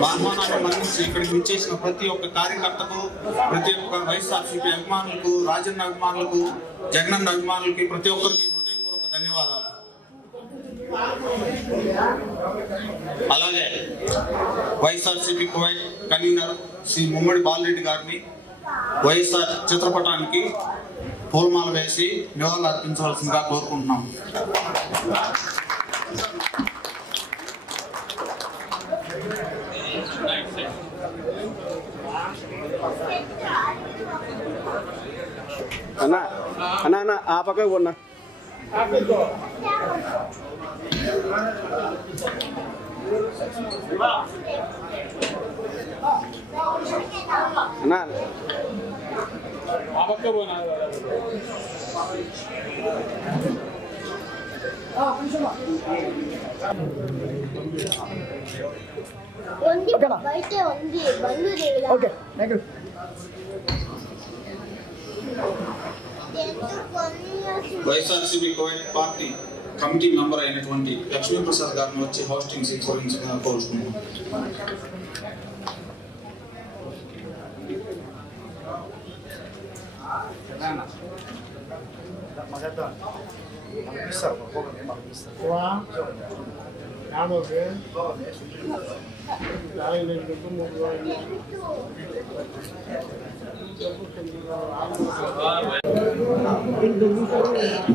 బహుమానాన్ని మన్నించి ఇక్కడికి విచ్చేసిన ప్రతి ఒక్క కార్యకర్తకు, ప్రతి ఒక్క వైఎస్ఆర్సీపీ అభిమానులకు, రాజన్న అభిమానులకు, జగనన్న అభిమానులకి ప్రతి ఒక్కరికి హృదయపూర్వక ధన్యవాదాలు. అలాగే వైఎస్ఆర్సీపీ కువైట్ కన్వీనర్ శ్రీ ముమ్మడి బాలరెడ్డి గారిని వైఎస్ఆర్ చిత్రపటానికి పూలమాల వేసి నివాళులు అర్పించవలసిందిగా కోరుకుంటున్నాం. అన్నా అన్నా అన్నా ఆ పక్కకు పోన్నా. అన్నా ఆ పక్క పోనా. YSRCP Kuwait party committee member అయినటువంటి లక్ష్మీప్రసాద్ గారిని వచ్చి హోస్టింగ్ స్వీకరించగా కోరుతున్నాం.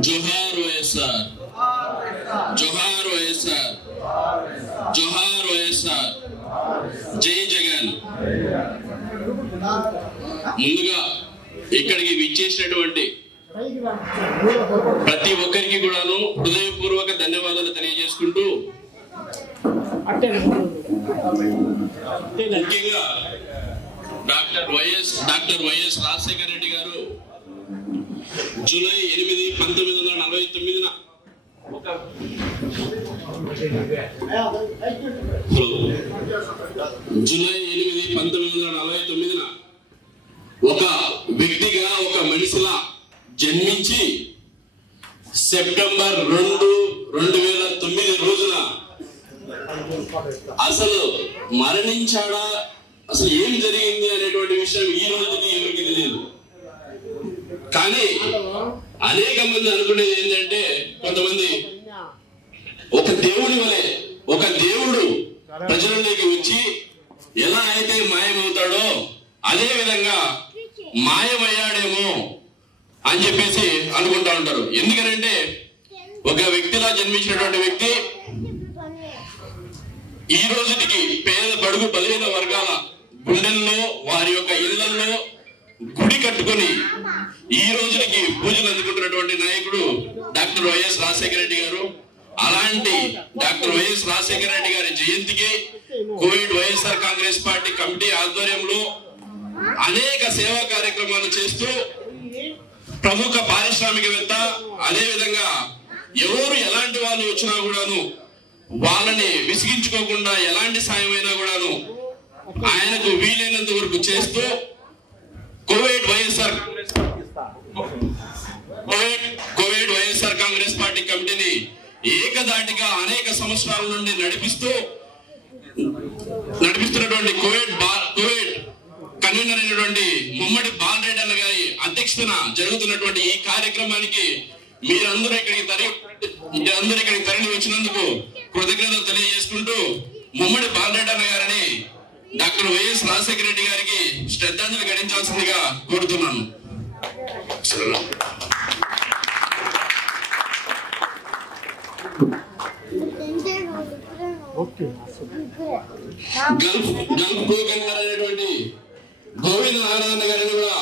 जोहार వైఎస్ఆర్, जोहार వైఎస్ఆర్, जोहार వైఎస్ఆర్, జై జగన్. ముందుగా ఇక్కడికి విచ్చేసినటువంటి ప్రతి ఒక్కరికి కూడాను హృదయపూర్వక ధన్యవాదాలు తెలియజేసుకుంటూ, ముఖ్యంగా డాక్టర్ వైఎస్ రాజశేఖర రెడ్డి గారు జూలై 8, 1949 ఒక వ్యక్తిగా, ఒక మనిషిలా జన్మించి సెప్టెంబర్ 2, 2009 రోజున అసలు మరణించాడా, అసలు ఏం జరిగింది అనేటువంటి విషయం ఈ రోజుకి ఎవరికి తెలియదు. కానీ అనేక మంది అనుకునేది ఏంటంటే, కొంతమంది ఒక దేవుడి వలె, ఒక దేవుడు ప్రజలలోకి వచ్చి ఎలా అయితే మాయమవుతాడో అదే విధంగా మాయమయ్యాడేమో అని చెప్పేసి అనుకుంటా ఉంటారు. ఎందుకనంటే ఒక వ్యక్తిలా జన్మించినటువంటి వ్యక్తి ఈ రోజుకి పేద బడుగు బలహీన వర్గాల గుండెల్లో, వారి యొక్క ఇళ్లలో గుడి కట్టుకొని ఈ రోజుకి పూజలు అందుకుంటున్నటువంటి నాయకుడు డాక్టర్ వైఎస్ రాజశేఖర రెడ్డి గారు. అలాంటి డాక్టర్ వైఎస్ రాజశేఖర రెడ్డి గారి జయంతికి Covid YSR Congress party committee ఆధ్వర్యంలో అనేక సేవా కార్యక్రమాలు చేస్తూ, ప్రముఖ పారిశ్రామికవేత్త, అదే విధంగా ఎవరు ఎలాంటి వాళ్ళు వచ్చినా కూడాను వాళ్ళని విసిగించుకోకుండా ఎలాంటి సాయం అయినా కూడాను ఆయనకు వీలైనంత వరకు చేస్తూ కోవిడ్ వైఎస్ఆర్ కాంగ్రెస్ పార్టీ కమిటీని ఏకదాటిగా అనేక సంవత్సరాల నుండి నడిపిస్తున్నటువంటి కోవిడ్ కన్వీనర్ అయినటువంటి ముమ్మడి బాలరెడ్డి అన్న గారి అధ్యక్షతన జరుగుతున్నటువంటి ఈ కార్యక్రమానికి మీరందరూ ఇక్కడికి తరలి వచ్చినందుకు కృతజ్ఞతలు తెలియజేసుకుంటూ, ముమ్మడి బాలరెడ్డి అన్న గారిని డాక్టర్ వైఎస్ రాజశేఖర రెడ్డి గారికి శ్రద్ధాంజలి ఘటించాల్సిందిగా కోరుతున్నాను. గల్ఫ్ గోకన్నర్ అనేటువంటి గోవింద నారాయణ గారిని కూడా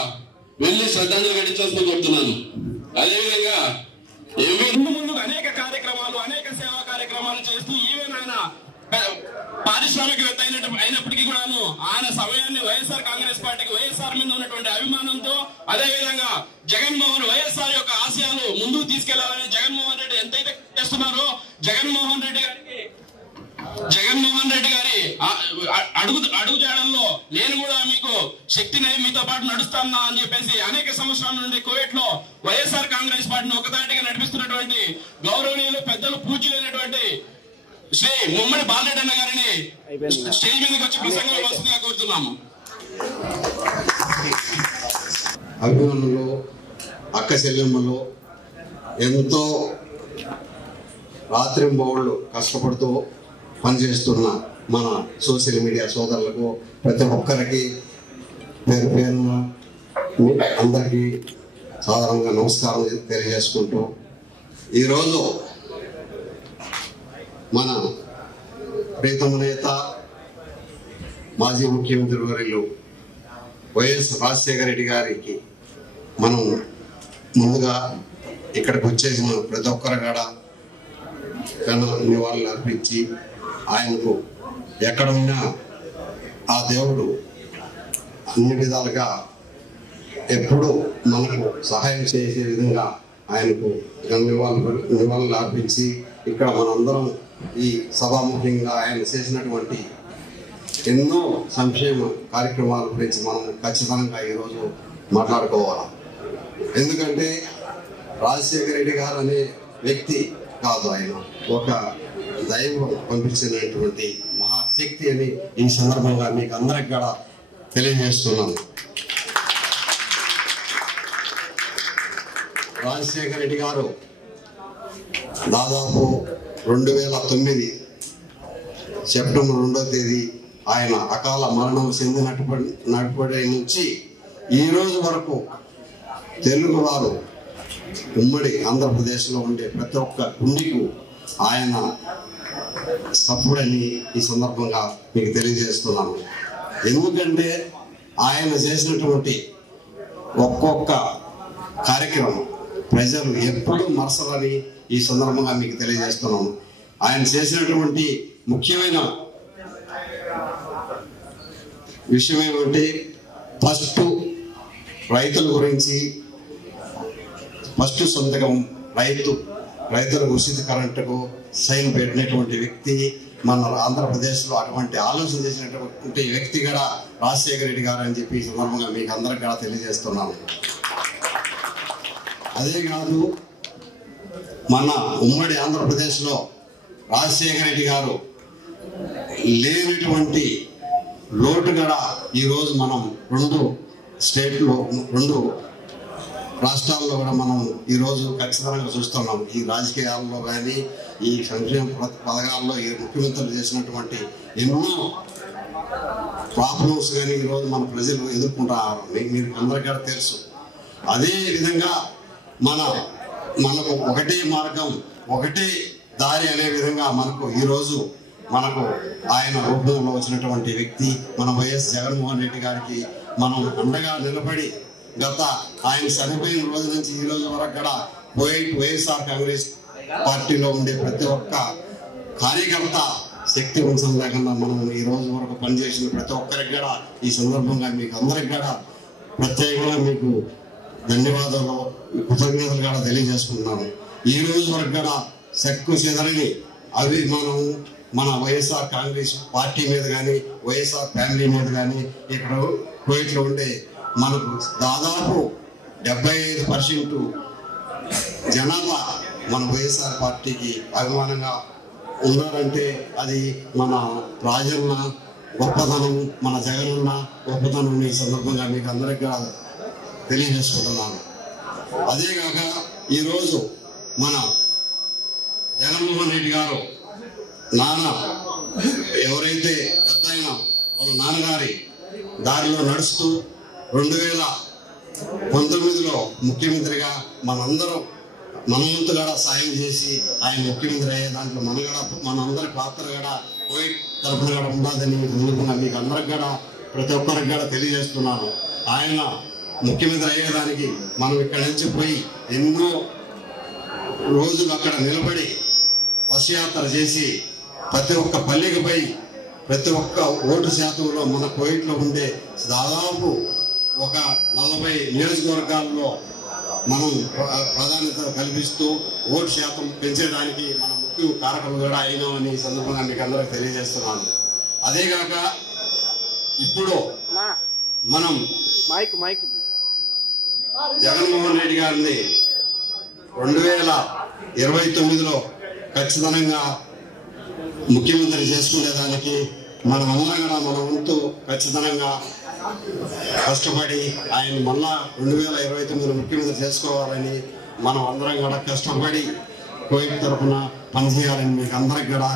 వెళ్ళి శ్రద్ధాంజలి ఘటించాల్సింది కోరుతున్నాను. అదేవిధంగా ముందు అనేక కార్యక్రమాలు, అనేక సేవా కార్యక్రమాలు చేస్తూ, ఈవెన్ ఆయన పారిశ్రామికవేత్త అయినప్పటికీ కూడాను ఆయన సమయాన్ని వైఎస్ఆర్ కాంగ్రెస్ పార్టీకి, వైఎస్ఆర్ మీద ఉన్నటువంటి అభిమానంతో, అదేవిధంగా జగన్మోహన్ వైఎస్ఆర్ యొక్క ఆశయాలు తీసుకెళ్లాలని జగన్మోహన్ రెడ్డి ఎంతైతే చేస్తున్నారో జగన్మోహన్ రెడ్డి గారి అడుగు జాడల్లో నేను కూడా మీకు శక్తిని మీతో పాటు నడుస్తానా అని చెప్పేసి అనేక సంవత్సరాల నుండి కోవిడ్ లో వైఎస్ఆర్ కాంగ్రెస్ పార్టీని ఒకదాటిగా నడిపిస్తున్నటువంటి గౌరవనీయులు పెద్దలు పూజ్యులైనటువంటి శ్రీ ముమ్మడి బాలరెడ్డి అన్న గారిని స్టేజ్ మీదకి వచ్చి ప్రసంగం వస్తుందిగా కోరుతున్నాము. అభిమానులు, అక్క చెల్లెమ్మలు ఎంతో రాత్రింబవళ్ళు కష్టపడుతూ పనిచేస్తున్న మన సోషల్ మీడియా సోదరులకు ప్రతి ఒక్కరికి పేరు పేరున అందరికీ సాధారణంగా నమస్కారం తెలియజేసుకుంటూ ఈరోజు మన ప్రీతమ నేత మాజీ ముఖ్యమంత్రి వర్యులు వైఎస్ రాజశేఖర రెడ్డి గారికి మనం ముందుగా ఇక్కడికి వచ్చేసిన ప్రతి ఒక్కరు కూడా నివాళులు అర్పించి ఆయనకు ఎక్కడ ఉన్నా ఆ దేవుడు అన్ని విధాలుగా ఎప్పుడూ మనకు సహాయం చేసే విధంగా ఆయనకు నివాళులు అర్పించి ఇక్కడ మనందరం ఈ సభాముఖంగా ఆయన చేసినటువంటి ఎన్నో సంక్షేమ కార్యక్రమాల గురించి మనం ఖచ్చితంగా ఈరోజు మాట్లాడుకోవాలి. ఎందుకంటే రాజశేఖర రెడ్డి గారు అనే వ్యక్తి కాదు, ఆయన ఒక దైవం పంపించినటువంటి మహాశక్తి అని ఈ సందర్భంగా మీకు అందరికి కూడా తెలియజేస్తున్నాను. రాజశేఖర రెడ్డి గారు దాదాపు 2009 సెప్టెంబర్ 2వ తేదీ ఆయన అకాల మరణం చెందినప్పటి నుంచి ఈ రోజు వరకు తెలుగు వారు ఉమ్మడి ఆంధ్రప్రదేశ్లో ఉండే ప్రతి ఒక్క గుండెకు ఆయన సపోర్డని ఈ సందర్భంగా మీకు తెలియజేస్తున్నాను. ఎందుకంటే ఆయన చేసినటువంటి ఒక్కొక్క కార్యక్రమం ప్రజలు ఎప్పుడూ మరసలని ఈ సందర్భంగా మీకు తెలియజేస్తున్నాను. ఆయన చేసినటువంటి ముఖ్యమైన విషయం ఏమంటే ఫస్ట్ రైతుల గురించి ఫస్ట్ సంతకం రైతులకు ఉచిత కరెంటుకు సైన్ పెట్టినటువంటి వ్యక్తి మన ఆంధ్రప్రదేశ్లో. అటువంటి ఆలోచన చేసినటువంటి వ్యక్తి కూడా రాజశేఖర రెడ్డి గారు అని చెప్పి ఈ సందర్భంగా మీకు అందరికి కూడా తెలియజేస్తున్నాను. అదే కాదు, మన ఉమ్మడి ఆంధ్రప్రదేశ్లో రాజశేఖర రెడ్డి గారు లేనటువంటి లోటు కూడా ఈరోజు మనం రెండు రాష్ట్రాల్లో కూడా మనం ఈరోజు ఖచ్చితంగా చూస్తున్నాం. ఈ రాజకీయాల్లో కానీ ఈ సంక్షేమ పథకాల్లో ఈ ముఖ్యమంత్రులు చేసినటువంటి ఎన్నో ప్రాబ్లమ్స్ కానీ ఈరోజు మన ప్రజలు ఎదుర్కొంటున్నారు, మీరు అందరికీ కూడా తెలుసు. అదే విధంగా మనకు ఒకటే మార్గం ఒకటే దారి అనే విధంగా మనకు ఈరోజు ఆయన రూపంలో వచ్చినటువంటి వ్యక్తి మన వైఎస్ జగన్మోహన్ రెడ్డి గారికి మనం అండగా నిలబడి గత ఆయన చనిపోయిన రోజు నుంచి ఈ రోజు వరకు కూడా వైఎస్ఆర్ కాంగ్రెస్ పార్టీలో ఉండే ప్రతి ఒక్క కార్యకర్త శక్తి వంశం లేకుండా మనం ఈ రోజు వరకు పనిచేసిన ప్రతి ఒక్కరికి కూడా ఈ సందర్భంగా మీకు అందరికి కూడా ప్రత్యేకంగా మీకు ధన్యవాదాలు కృతజ్ఞతలు కూడా తెలియజేసుకుంటున్నాను. ఈ రోజు వరకు కూడా శక్కు చెదరని అభిమానం మన వైఎస్ఆర్ కాంగ్రెస్ పార్టీ మీద కానీ వైఎస్ఆర్ ఫ్యామిలీ మీద కానీ ఇక్కడ కోవిడ్లో ఉండే మనకు దాదాపు 75% జనాభా మన వైఎస్ఆర్ పార్టీకి అభిమానంగా ఉన్నారంటే అది మన రాజన్న గొప్పతనం, మన జగనన్న గొప్పతనం ఈ సందర్భంగా మీకు అందరికీ తెలియజేసుకుంటున్నాను. అదేగాక ఈరోజు మన జగన్మోహన్ రెడ్డి గారు ఎవరైతే పెద్ద అయినా వాళ్ళ నాన్నగారి దారిలో నడుస్తూ 2019లో ముఖ్యమంత్రిగా మనందరం మనవంతుగా సాయం చేసి ఆయన ముఖ్యమంత్రి అయ్యే దాంట్లో మనందరి పాత్ర కూడా కోవిడ్ తరఫున కూడా ఉండదని మీకు అందరికి కూడా ప్రతి ఒక్కరికి కూడా తెలియజేస్తున్నాను. ఆయన ముఖ్యమంత్రి అయ్యేదానికి మనం ఇక్కడి నుంచి పోయి ఎన్నో రోజులు అక్కడ నిలబడి బస్యాత్ర చేసి ప్రతి ఒక్క పల్లెకి పోయి ప్రతి ఒక్క ఓటు శాతంలో మన కోవిడ్లో ఉండే దాదాపు ఒక 40 నియోజకవర్గాల్లో మనం ప్రాధాన్యత కల్పిస్తూ ఓటు శాతం పెంచడానికి మన ముఖ్య కారకులు కూడా అయినామని ఈ సందర్భంగా మీకు అందరికి తెలియజేస్తున్నాను. అదేగాక ఇప్పుడు మనం జగన్మోహన్ రెడ్డి గారిని 2029లో ఖచ్చితంగా ముఖ్యమంత్రి చేసుకునేదానికి మన అందరం కూడా మన వంతు ఖచ్చితంగా కష్టపడి ఆయన మళ్ళా 2029 ముఖ్యమంత్రి చేసుకోవాలని మనం అందరం కూడా కష్టపడి కోవిడ్ తరఫున పనిచేయాలని మీకు అందరికి కూడా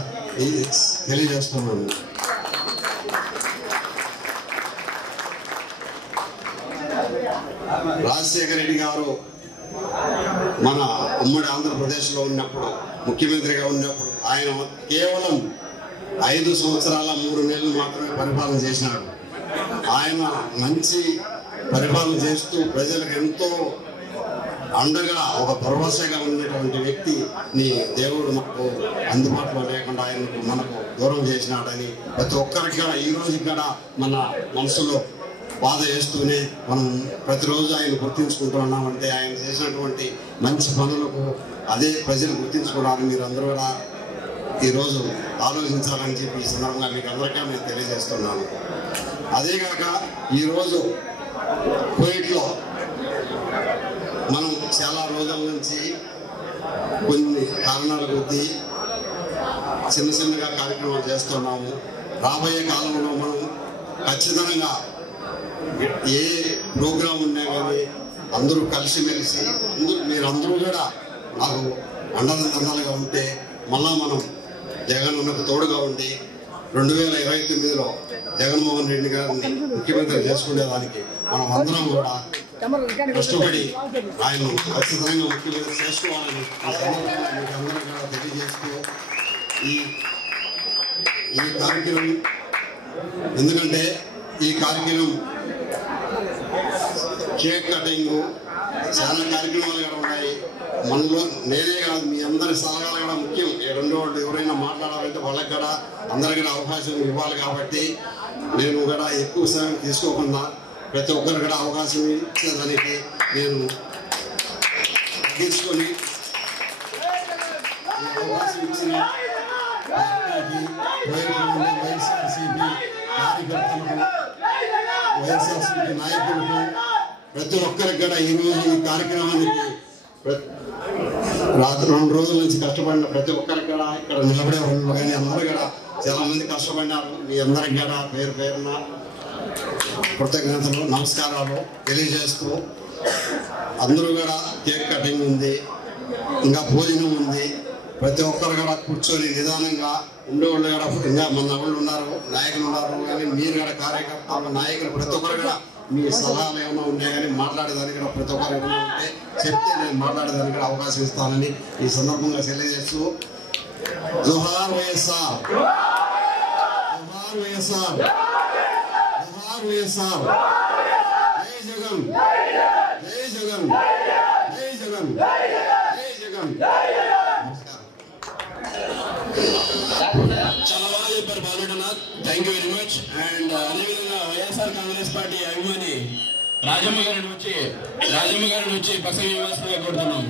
తెలియజేస్తున్నాను. రాజశేఖర రెడ్డి గారు మన ఉమ్మడి ఆంధ్రప్రదేశ్లో ఉన్నప్పుడు ముఖ్యమంత్రిగా ఉన్నప్పుడు ఆయన కేవలం 5 సంవత్సరాల 3 నెలలు మాత్రమే పరిపాలన చేసినాడు. ఆయన మంచి పరిపాలన చేస్తూ ప్రజలకు ఎంతో అండగా ఒక భరోసాగా ఉన్నటువంటి వ్యక్తిని దేవుడు మనకు అందుబాటులో లేకుండా ఆయనకు మనకు దూరం చేసినాడని ప్రతి ఒక్కరికి కూడా ఈ రోజు కూడా మన మనసులో బాధ వేస్తూనే మనం ప్రతిరోజు ఆయన గుర్తించుకుంటున్నామంటే ఆయన చేసినటువంటి మంచి పనులకు అదే ప్రజలు గుర్తించుకోవడానికి మీరు అందరూ కూడా ఈరోజు ఆలోచించాలని చెప్పి ఈ సందర్భంగా మీకు అందరికీ నేను తెలియజేస్తున్నాను. అదేగాక ఈరోజు కోవిడ్లో మనం చాలా రోజుల నుంచి కొన్ని కారణాల కొద్దీ చిన్నగా కార్యక్రమాలు చేస్తున్నాము. రాబోయే కాలంలో మనం ఖచ్చితంగా ఏ ప్రోగ్రాం ఉన్నా కానీ అందరూ కలిసిమెలిసి మీరందరూ కూడా నాకు అండదండలుగా ఉంటే మళ్ళా మనం జగన్ ఉన్నకు తోడుగా ఉండి 2029లో జగన్మోహన్ రెడ్డి గారిని ముఖ్యమంత్రి చేసుకునేదానికి మనం అందరం కూడా కష్టపడి ఆయన ఖచ్చితంగా ముఖ్యమంత్రి చేసుకోవాలని మీకు అందరం కూడా తెలియజేస్తూ ఈ కార్యక్రమం ఎందుకంటే ఈ కార్యక్రమం కేక్ కటింగ్ చాలా కార్యక్రమాలు కూడా ఉన్నాయి. మనలో నేనే కాదు మీ అందరి సలహాలు కూడా ముఖ్యం. రెండో వాళ్ళు ఎవరైనా మాట్లాడాలంటే వాళ్ళకి కూడా అందరికి కూడా అవకాశం ఇవ్వాలి. కాబట్టి నేను కూడా ఎక్కువ సమయం తీసుకోకుండా ప్రతి ఒక్కరు కూడా అవకాశం ఇచ్చేదానికి నేను తీసుకొని అవకాశం ఇచ్చిన వైఎస్ఆర్సీపీ కార్యకర్తలకు వైఎస్ఆర్సీపీ నాయకులకు ప్రతి ఒక్కరికి కూడా ఈరోజు ఈ కార్యక్రమానికి రాత్రి 2 రోజుల నుంచి కష్టపడిన ప్రతి ఒక్కరికి కూడా ఇక్కడ నిలబడే వాళ్ళు కానీ అందరూ కూడా చాలా మంది కష్టపడినారు. మీ అందరికి కూడా పేరు పేరున కృతజ్ఞతలు నమస్కారాలు తెలియజేస్తూ అందరూ కూడా కేక్ కటింగ్ ఉంది, ఇంకా భోజనం ఉంది. ప్రతి ఒక్కరు కూడా కూర్చొని నిదానంగా ఉండేవాళ్ళు కూడా ఇంకా మన వాళ్ళు ఉన్నారు, నాయకులు ఉన్నారు. కానీ మీరు కూడా కార్యకర్తలు నాయకులు ప్రతి ఒక్కరు కూడా మీ సలహాలు ఏమైనా ఉన్నాయి కానీ మాట్లాడేదానికి కూడా ప్రతి ఒక్కరు ఏమైనా ఉంటే చెప్తే నేను మాట్లాడేదానికి కూడా అవకాశం ఇస్తానని ఈ సందర్భంగా తెలియజేస్తూ జోహార్ వైఎస్ఆర్, జోహార్ వైఎస్ఆర్, జోహార్ వైఎస్ఆర్, జై జగన్, జై జగన్, జై జగన్, జై జగన్. చాలా బాగా చెప్పారు బాలుడనాథ్, thank you very much. And అదేవిధంగా వైఎస్ఆర్ కాంగ్రెస్ పార్టీ అభిమాని రాజమ్మ గారిని వచ్చి పసవి వ్యవస్థగా కొడుతున్నాం.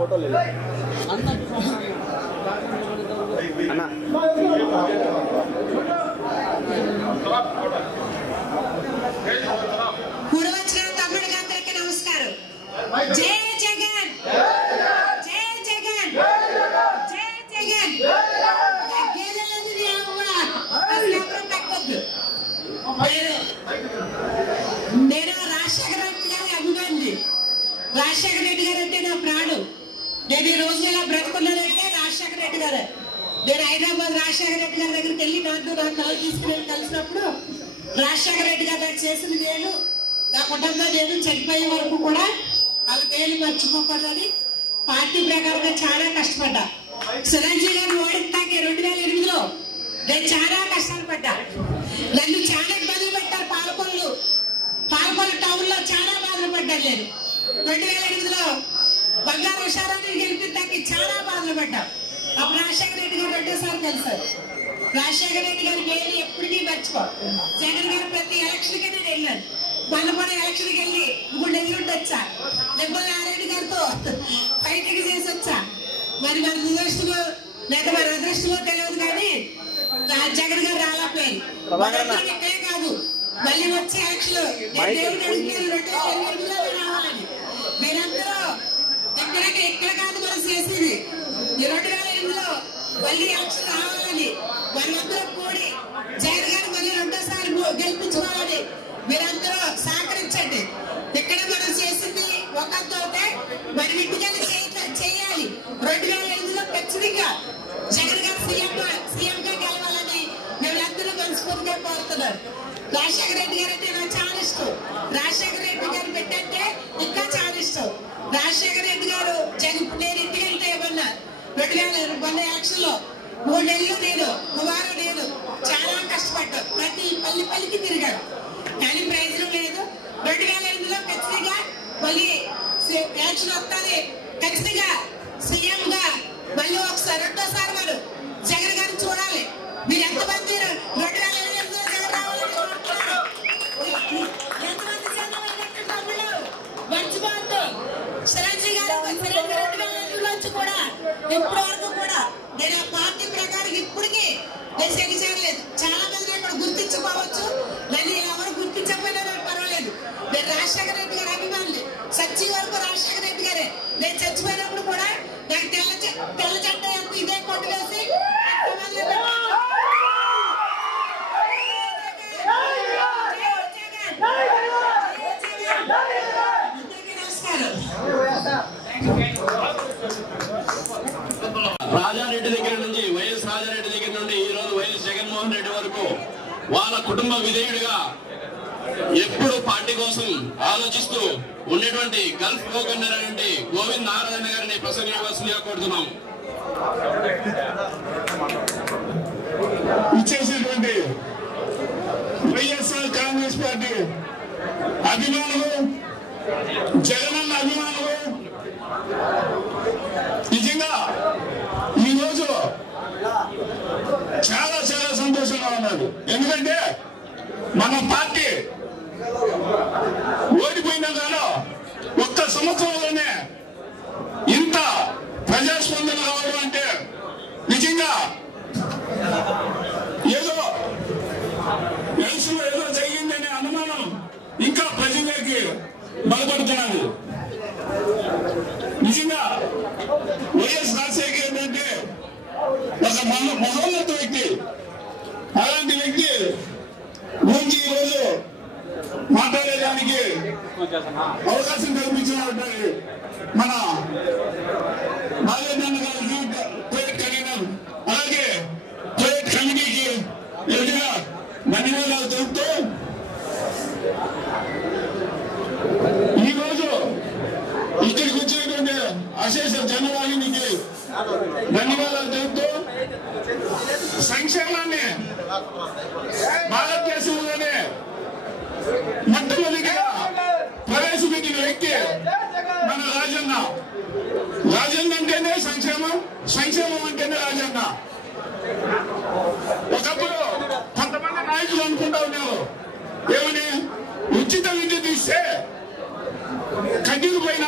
फोटो ले लो కూడవచ్చిన తమ్ముడికి అందరికీ నమస్కారం. జై జగన్, జై జగన్, జై జగన్. తగ్గేదేలేదు, నేను కూడా అసలు ఎవరు తగ్గొద్దు. నేను రాజశేఖర రెడ్డి గారి అభిమాని. రాజశేఖర రెడ్డి గారు అంటే నా ప్రాణం. నేను ఈ రోజు ఇలా బ్రతుకున్నానంటే రాజశేఖర రెడ్డి గారు. నేను హైదరాబాద్ రాజశేఖర రెడ్డి గారి దగ్గరికి వెళ్ళి నా తల తీసుకుని కలిసినప్పుడు రాజశేఖర రెడ్డి గారు నాకు చేసిన మేలు, నా కుటుంబంలో నేను చనిపోయే వరకు కూడా వాళ్ళ మేలు మర్చిపోకూడదని పార్టీ ప్రకారంగా చాలా కష్టపడ్డా. చిరంజీవి గారిని ఓడిస్తాకే 2008లో నేను చాలా కష్టాలు పడ్డా. నన్ను చాలా ఇబ్బందులు పెట్టారు. పాలకొల్లు టౌన్ లో చాలా బాధలు పడ్డాను నేను. 2008లో బంగారు విషయాన్ని గెలిపిందానికి చాలా బాధలు పడ్డాం. అప్పుడు రాజశేఖర రెడ్డి గారు రెండోసారి కలిసారు. రాజశేఖర రెడ్డి గారికి వెళ్ళి ఎప్పటికీ మర్చిపో. జగన్ గారు ప్రతి ఎలక్షన్ కి నేను వెళ్ళాను. మొన్న కూడా ఎలక్షన్ కి వెళ్ళి 3 నెలలు ఉండొచ్చా. నారాయణ గారితో ఫైటింగ్ చేసి వచ్చా. మరి మన దురదృష్టమో లేదా మన అదృష్టమో తెలియదు కానీ జగన్ గారు రాలేకపోయారు. ఇక్కడే కాదు మళ్ళీ వచ్చే ఎలక్షన్ దేవుడు అడిగితే రావాలని మీరందరూ ఎక్కడ కాదు మనం చేసేది. 2008లో మళ్ళీ ఎలక్షన్ రావాలని మనందరూ కూడి జగన్ గారు మళ్ళీ రెండోసారి గెలిపించుకోవాలని మీరందరూ సహకరించండి. ఇక్కడ మనం చేసింది ఒకరితోటే మరి ఇంటికెళ్ళి చేయాలి. 2008లో ఖచ్చితంగా జగన్ గారు సీఎంగా గెలవాలని మేమందరూ మనస్ఫూర్తిగా కోరుతున్నారు. రాజశేఖర రెడ్డి గారు అంటే నాకు చాలా ఇష్టం. రాజశేఖర రెడ్డి గారు పెట్టంటే ఇంకా చాలా ఇష్టం. రాజశేఖర రెడ్డి గారు నేను ఇంటికి వెళ్తే ఏమన్నా 2000 ఎలక్షన్ లో 3 నెలలు నేను 1 వారం నేను చాలా కష్టపడ్డాను. ప్రతి పల్లికి తిరిగాను కానీ ప్రయోజనం లేదు. 2008లో ఖచ్చితంగా మళ్ళీ ఎలక్షన్ వస్తుంది. ఖచ్చితంగా సీఎం గా మళ్ళీ ఒకసారి రెండోసారి మనం జగన్ గారిని చూడాలి. మీరు ఎంతమంది 2008లో జగన్ రావాలని కోరుతున్నారు? ఎంతమంది మర్చిపోవద్దు. చిరంజీవి గారు 2008 కూడా ఇప్పటి వరకు కూడా నేను ఆ పార్టీ ప్రకారం ఇప్పటికీ నేను చేరలేదు. చాలా మంది ఇక్కడ గుర్తించుకోవచ్చు. నన్ను ఎవరు గుర్తించకపోయినా పర్వాలేదు. నేను రాజశేఖర రెడ్డి గారి అభిమానులు. సచ్చి వరకు రాజశేఖర రెడ్డి గారే. నేను చచ్చిపోయినప్పుడు కూడా నాకు తెల్ల జెండా ఇదే కొట్టు వేసి రాజారెడ్డి దగ్గర నుంచి వైఎస్ రాజారెడ్డి దగ్గర నుండి ఈ రోజు వైఎస్ జగన్మోహన్ రెడ్డి వరకు వాళ్ళ కుటుంబ విధేయుడిగా ఎప్పుడు పార్టీ కోసం ఆలోచిస్తూ ఉన్నటువంటి గల్ఫ్ గవర్నర్ అయినటువంటి గోవింద్ నారాయణ గారిని ప్రసంగించవలసిందిగా కోరుతున్నాం. ఇచ్చేసినటువంటి వైఎస్ఆర్ కాంగ్రెస్ పార్టీ అభిమానులు, జగనన్న అభిమానులు నిజంగా ఈరోజు చాలా చాలా సంతోషంగా ఉన్నారు. ఎందుకంటే మన పార్టీ ఓడిపోయినా కానీ ఒక్క సంవత్సరంలోనే ఇంత ప్రజాస్పందన రావడం అంటే నిజంగా ఏదో ఎలక్షన్లో ఏదో జరిగిందనే అనుమానం ఇంకా ప్రజలకి బలపడుతున్నది. నిజంగా వైఎస్ రాజశేఖర్ ఏంటంటే ఒక మహోన్నత వ్యక్తి. అలాంటి వ్యక్తి గురించి ఈరోజు మాట్లాడేదానికి అవకాశం కల్పించినటువంటి మన బాలయ్య గారికి, ప్రైవేట్ కన్వీనర్ అలాగే ప్రైవేట్ కమిటీకి నిజంగా ధన్యవాదాలు తెలుపుతూ ఈరోజు ఇక్కడికి వచ్చినటువంటి అశేష జనవాహినికి ధన్యవాదాలు తెలుపుతూ సంక్షేమాన్ని భారతదేశంలోనే మొట్టమొదటిగా ప్రవేశపెట్టిన వ్యక్తి మన రాజన్న. రాజన్న అంటేనే సంక్షేమం, సంక్షేమం అంటేనే రాజన్న. ఒకప్పుడు కొంతమంది నాయకులు అనుకుంటా ఉన్నారు ఏమని, ఉచిత విద్య తీస్తే కడ్డీలు పైన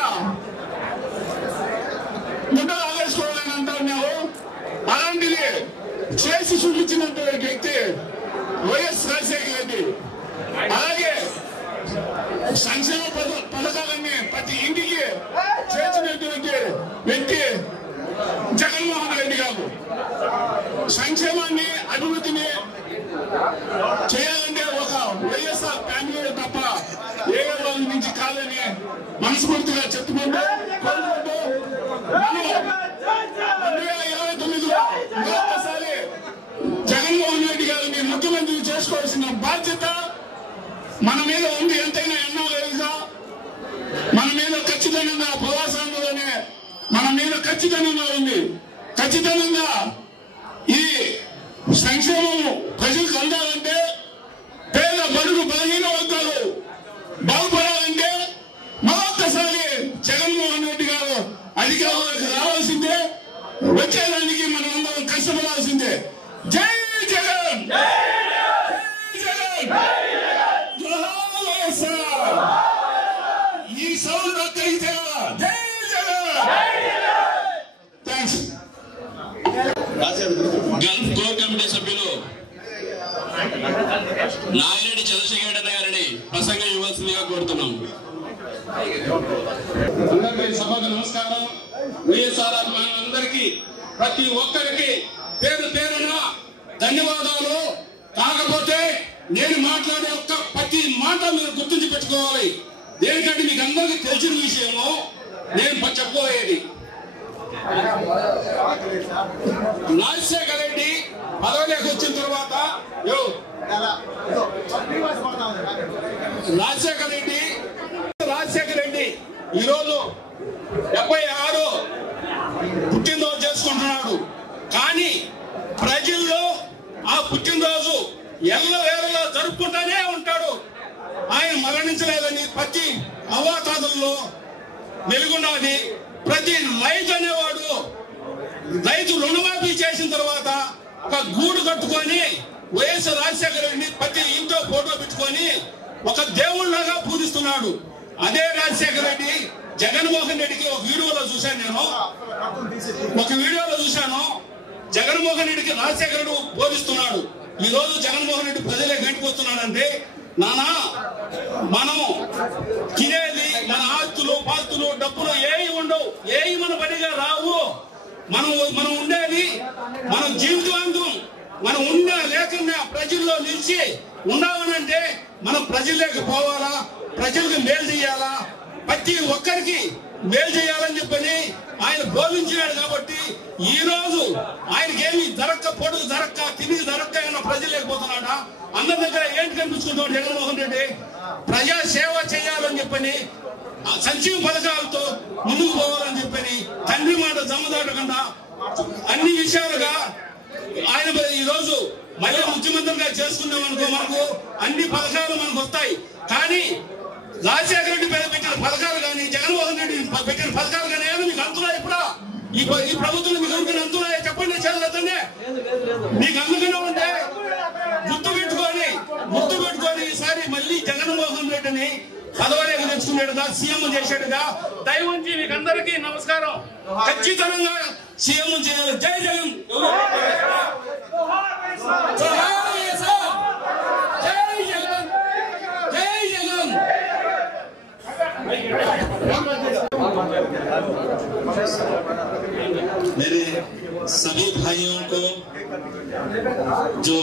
గుడ్డలు ఆవేసుకోవాలని అంటా ఉన్నారు. అలాంటిది చేసి చూపించినటువంటి వ్యక్తి వైఎస్ రాజశేఖర రెడ్డి. అలాగే సంక్షేమ పథకాలన్నీ ప్రతి ఇంటికి చేసినటువంటి వ్యక్తి జగన్మోహన్ రెడ్డి గారు. సంక్షేమాన్ని, అభివృద్ధిని చేయాలంటే ఒక వైఎస్ఆర్ ఫ్యామిలీ తప్ప ఏ వాళ్ళ నుంచి కాదని మనస్ఫూర్తిగా చెప్పుకుంటూ కోరుకుంటూ 2029లో మరొకసారి జగన్మోహన్ రెడ్డి గారిని ముఖ్యమంత్రి చేసుకోవాల్సిన బాధ్యత మన మీద ఉంది. ఎంతైనా ఎన్నో తెలుసా మన మీద ఖచ్చితంగా ప్రవాసాంలోనే మన మీద ఖచ్చితంగా ఉంది. ఖచ్చితంగా ఈ సంక్షేమం ప్రజలకు అందాలంటే, పేద బడుగు బలహీన వర్గాలు బాగుపడాలంటే మరొక్కసారి జగన్మోహన్ రెడ్డి గారు అందరికీ సభకు నమస్కారం. వైఎస్ఆర్ అభిమానులందరికీ ప్రతి ఒక్కరికి పేరు పేరున ధన్యవాదాలు. కాకపోతే నేను మాట్లాడే ఒక్క ప్రతి మాట మీరు గుర్తుంచి పెట్టుకోవాలి. దేనికంటే మీకు అందరికీ తెలిసిన విషయము నేను చెప్పబోయేది. రాజశేఖర రెడ్డి పదవిలోకి వచ్చిన తర్వాత రాజశేఖర రెడ్డి ఈరోజు 76 పుట్టినరోజు చేసుకుంటున్నాడు. కానీ ప్రజల్లో ఆ పుట్టినరోజు ఎల్లవేళలా జరుపుకుంటానే ఉంటాడు. ఆయన మరణించలేదని ప్రతి అవాతాదుల్లో వెలుగున్నది. ప్రతి రైతు అనేవాడు రైతు రుణమాఫీ చేసిన తర్వాత ఒక గూడు కట్టుకొని వైఎస్ రాజశేఖర రెడ్డిని ప్రతి ఇంట్లో ఫోటో పెట్టుకొని ఒక దేవుళ్ళగా పూజిస్తున్నాడు. అదే రాజశేఖర రెడ్డి జగన్మోహన్ రెడ్డికి ఒక వీడియోలో చూశాను. జగన్మోహన్ రెడ్డికి రాజశేఖర రెడ్డి బోధిస్తున్నాడు. ఈ రోజు జగన్మోహన్ రెడ్డి ప్రజలే గంటిపోతున్నాడంటే, నానా మనం తినేది మన ఆస్తులు పాస్తులు డబ్బులు ఏవి ఉండవు, ఏవి మన పనిగా రావు. మనం ఉండేది మన జీవితాంతం మనం ఉన్నా లేకున్నా ప్రజల్లో నిలిచి ఉన్నామనంటే మనం ప్రజల్లోకి పోవాలా, ప్రజలకు మేలు చేయాలా, ప్రతి ఒక్కరికి మేలు చేయాలని చెప్పని ఆయన బోధించినాడు. కాబట్టి ఈ రోజు ఆయనకేమి పొడుగు జరక్క తిరిగి జరక్క ప్రజలేకపోతున్నాడా? అందరి దగ్గర ఏంటి కనిపించుకుంటాడు జగన్మోహన్ రెడ్డి? ప్రజా సేవ చేయాలని చెప్పని సంక్షేమ పథకాలతో ముందుకు పోవాలని చెప్పని తండ్రి మాట జమ్మదాటకుండా అన్ని విషయాలుగా ఆయన ఈ రోజు మళ్ళీ ముఖ్యమంత్రిగా చేసుకున్నాం అనుకో, మనకు అన్ని పథకాలు మనకు వస్తాయి. కానీ రాజశేఖర రెడ్డి పెట్టిన పథకాలు కానీ జగన్మోహన్ రెడ్డి పెట్టిన పథకాలు కానీ ఏదో మీకు అంతున్నాయి. ఇప్పుడు ఈ ప్రభుత్వం మీకు అందుకని అంతున్నాయి చెప్పండి, చేతులతోనే మీకు అందుకనే ఉంటే గుర్తు పెట్టుకొని ఈసారి మళ్ళీ జగన్మోహన్ రెడ్డిని పదవిలోకి తెచ్చుకున్నాడుగా, సీఎం చేశాడుగా. దయవుంచి మీకు అందరికీ నమస్కారం. ఖచ్చితంగా సీఎం చేయాలి. జై జగన్. मेरे सभी भाइयों को जो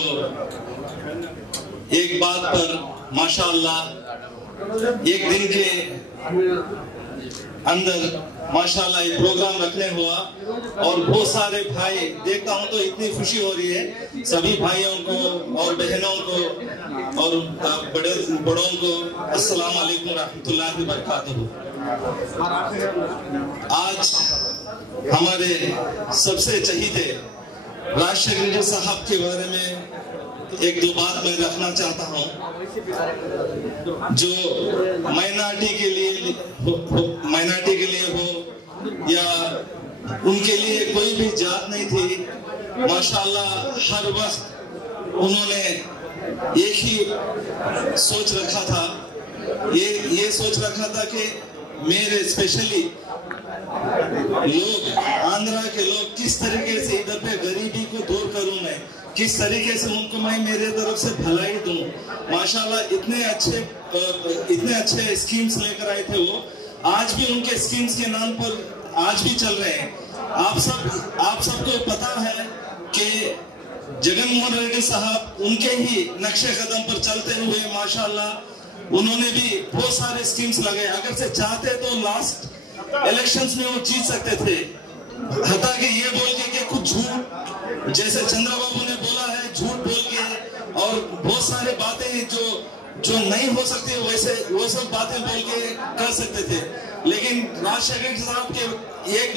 एक बात पर माशाअल्लाह एक दिन के अंदर माशाअल्लाह ये प्रोग्राम रखने हुआ और बहुत सारे भाई देखता हूं तो इतनी खुशी हो रही है। सभी भाइयों को और बहनों को और बड़ों को अस्सलाम वालेकुम रहमतुल्लाहि व बरकातहू। आज हमारे सबसे चहीते राजशेखर रेड्डी साहब के बारे में एक दो बात मैं रखना चाहता हूं। जो माइनॉरिटी के लिए हो या उनके लिए कोई भी जात नहीं थी, माशाअल्लाह हर वक्त उन्होंने एक ही सोच रखा था। ये सोच रखा था कि मेरे स्पेशली लोग आंध्रा के लोग किस तरीके से इधर पे गरीबी को दूर करूं, मैं किस तरीके से उनको मैं मेरे तरफ से भलाई दूं। माशाल्लाह इतने अच्छे स्कीम्स लेकर आए थे वो। आज भी उनके स्कीम्स के नाम पर आज भी चल रहे हैं। आप सबको पता है कि जगनमोहन रेड्डी साहब उनके ही नक्शे कदम पर चलते हुए माशाल्लाह उन्होंने भी बहुत सारे स्कीम्स लगाए। अगर से चाहते तो लास्ट इलेक्शंस में वो जीत सकते थे, हता कि ये बोल के कुछ झूठ, जैसे चंद्रबाबू ने बोला है, झूठ बोल के और बहुत सारे बातें जो नहीं हो सकती वैसे वो सब बातें बोल के कर सकते थे। लेकिन राजशेखर रेड्डी साहब के एक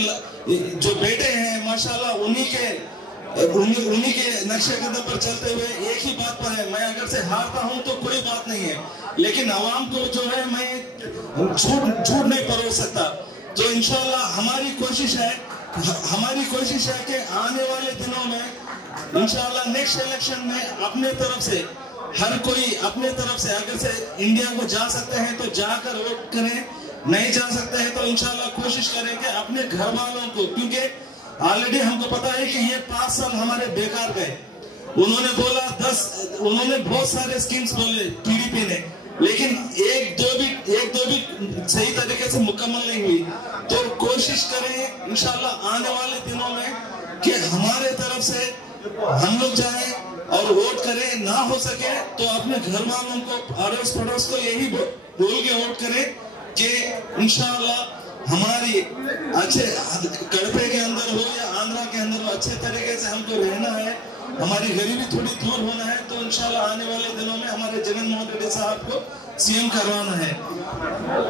जो बेटे हैं माशाल्लाह उन्हीं के नक्शे कदम पर चलते हुए एक ही बात पर है, मैं अगर से हारता हूं तो कोई बात नहीं है, लेकिन आवाम को जो है मैं झूठ नहीं परोस सकता। तो इंशाल्लाह हमारी कोशिश है कि आने वाले दिनों में इंशाल्लाह नेक्स्ट इलेक्शन में अपने तरफ से हर कोई अपने तरफ से अगर से इंडिया को जा सकते हैं तो जाकर वोट करें, नहीं जा सकते हैं तो इंशाल्लाह कोशिश करें कि अपने घर वालों को, क्योंकि ऑलरेडी हमको पता है कि ये 5 साल हमारे बेकार गए। उन्होंने बहुत सारे स्कीम्स बोले टीडीपी ने, लेकिन एक दो भी सही तरीके से मुकम्मल नहीं हुई। तो कोशिश करें इंशाल्लाह आने वाले दिनों में कि हमारे तरफ से हम लोग जाएं और वोट करें, ना हो सके तो अपने घर वालों को, अड़ोस पड़ोस को यही बोल के वोट करें कि इंशाल्लाह हमारी अच्छे कड़पे के अंदर हो या आंध्रा के अंदर हो, अच्छे तरीके से हमको रहना है, हमारी गरीबी थोड़ी दूर होना है। तो इंशाल्लाह आने वाले दिनों में हमारे जगन मोहन रेड्डी साहब को सीएम करवाना है।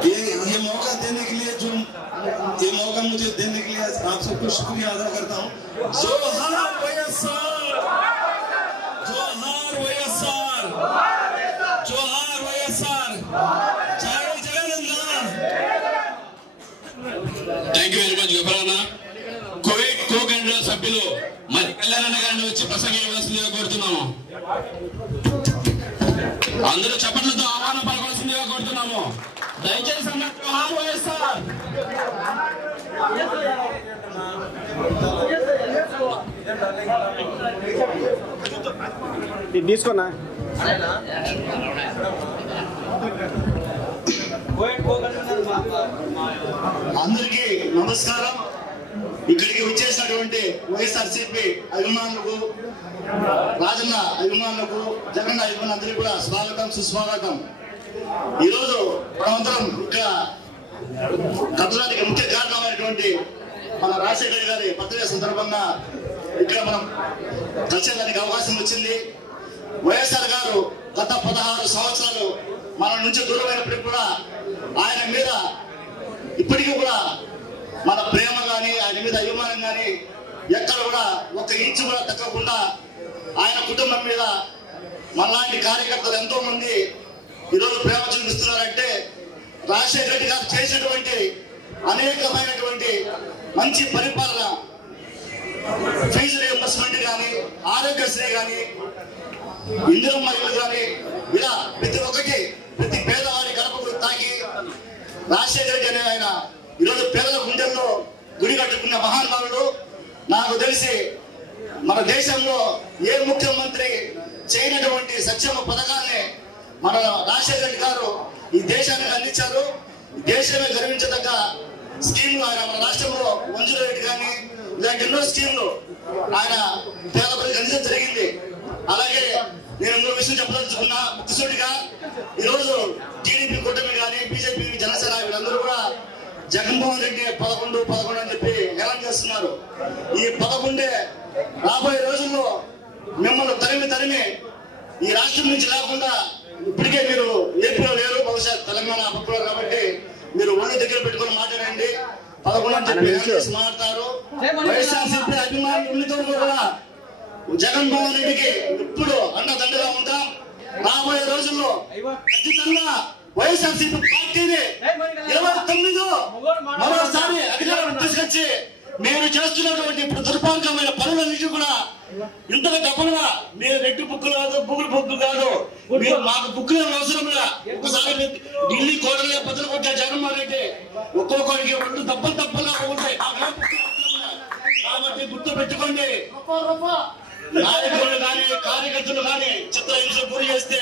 ये मौका देने के लिए ये मौका मुझे देने के लिए आप सबको शुक्रिया अदा करता हूँ। जोहार वैएसआर, जोहार वैएसआर, जोहार वैएसआर, जय Jagananna. Thank you very much గఫరానా. కోవిడ్ కో-కన్వీనర్ సభ్యులు మరి కళ్యాణ గారిని వచ్చి ప్రసంగించవలసిందిగా కోరుతున్నాము. అందరూ చప్పట్లతో ఆహ్వానం పలకవలసిందిగా కోరుతున్నాము. దయచేసి అందరూ జోహార్ వైఎస్ఆర్. ఇది తీసుకున్నా అందరికీ నమస్కారం. ఇక్కడికి వచ్చేసినటువంటి వైఎస్ఆర్సీపీ అభిమానులకు, రాజన్న అభిమానులకు, జగన్ అభిమానులందరికీ కూడా స్వాగతం, సుస్వాగతం. ఈరోజు మనమందరం ఇక్కడ కట్టడానికి ముఖ్య కారణమైనటువంటి మన రాజశేఖర్ గారి బర్త్డే సందర్భంగా ఇక్కడ మనం కలిసేదానికి అవకాశం వచ్చింది. వైఎస్ఆర్ గారు గత 16 సంవత్సరాలు మన నుంచి దూరమైనప్పటికీ కూడా ఆయన మీద ఇప్పటికీ కూడా మన ప్రేమ కానీ, ఆయన మీద అభిమానం కానీ ఎక్కడ కూడా ఒక ఇంచు కూడా తగ్గకుండా ఆయన కుటుంబం మీద మనలాంటి కార్యకర్తలు ఎంతో మంది ఈరోజు ప్రేమ చూపిస్తున్నారంటే రాజశేఖర రెడ్డి గారు చేసినటువంటి అనేకమైనటువంటి మంచి పరిపాలన, ఫీజు రీయింబర్స్మెంట్ కానీ, ఆరోగ్యశ్రీ కానీ, ఇందిరమ్మ ఇల్లు కానీ, ఇలా ప్రతి ఒక్కటి ప్రతి పేదవారి గడపకు తాకి రాజశేఖర రెడ్డి అనే ఆయన ఈరోజు పేదల గుండెల్లో గుడి కట్టుకున్న మహానుభావుడు. నాకు తెలిసి మన దేశంలో ఏ ముఖ్యమంత్రి చేయనటువంటి సంక్షేమ పథకాన్ని మన రాజశేఖర రెడ్డి గారు ఈ దేశానికి అందించారు. దేశమే గర్వించదగ్గ స్కీమ్లు ఆయన మన రాష్ట్రంలో మంజూరు రెడ్డి కానీ ఇలాంటి ఎన్నో స్కీమ్లు ఆయన పేద ప్రజలకు అందించడం జరిగింది. అలాగే నేను ఇంకో విషయం చెప్పదలుచుకున్నా, ముఖ్యసూటిగా ఈరోజు టీడీపీ కూటమి కానీ, బీజేపీ, జనసేన వీళ్ళందరూ కూడా జగన్మోహన్ రెడ్డి 11 అని చెప్పి ఎలాంటి చేస్తున్నారు. ఈ 11 రాబోయే రోజుల్లో మిమ్మల్ని తరిమి ఈ రాష్ట్రం నుంచి లేకుండా, ఇప్పటికే మీరు ఏపీలో లేరు, బహుశా తెలంగాణ అప్పుకున్నారు కాబట్టి మీరు ఒళ్ళు దగ్గర పెట్టుకుని మాట్లాడండి. 11 అని చెప్పి మాట్లాడతారు. వైఎస్ఆర్సీపీ అభిమానులు ఉన్నతో కూడా జగన్మోహన్ రెడ్డికి ఇప్పుడు అండదండగా ఉంటాం. రాబోయే రోజుల్లో ఖచ్చితంగా వైఎస్ఆర్సీపీ పార్టీని 29 మరోసారి అధికారం తీసుకొచ్చి మీరు చేస్తున్నటువంటి ఇప్పుడు దుర్మార్గమైన పనులన్నిటి కూడా ఇంతగా డబ్బులుగా మీరు రెడ్డి బుక్కులు కాదు, బుక్కులు బుక్కు కాదు, మీరు మాకు బుక్కులు అవసరంగా ఒకసారి ఢిల్లీ కోటలే బదులు కొట్టే జగన్మోహన్ రెడ్డి ఒక్కొక్కరికి 2 దెబ్బలు ఉంటాయి. కాబట్టి గుర్తు పెట్టుకోండి. నాయకులు కానీ, కార్యకర్తలు కానీ చిత్రహింసలు గురి చేస్తే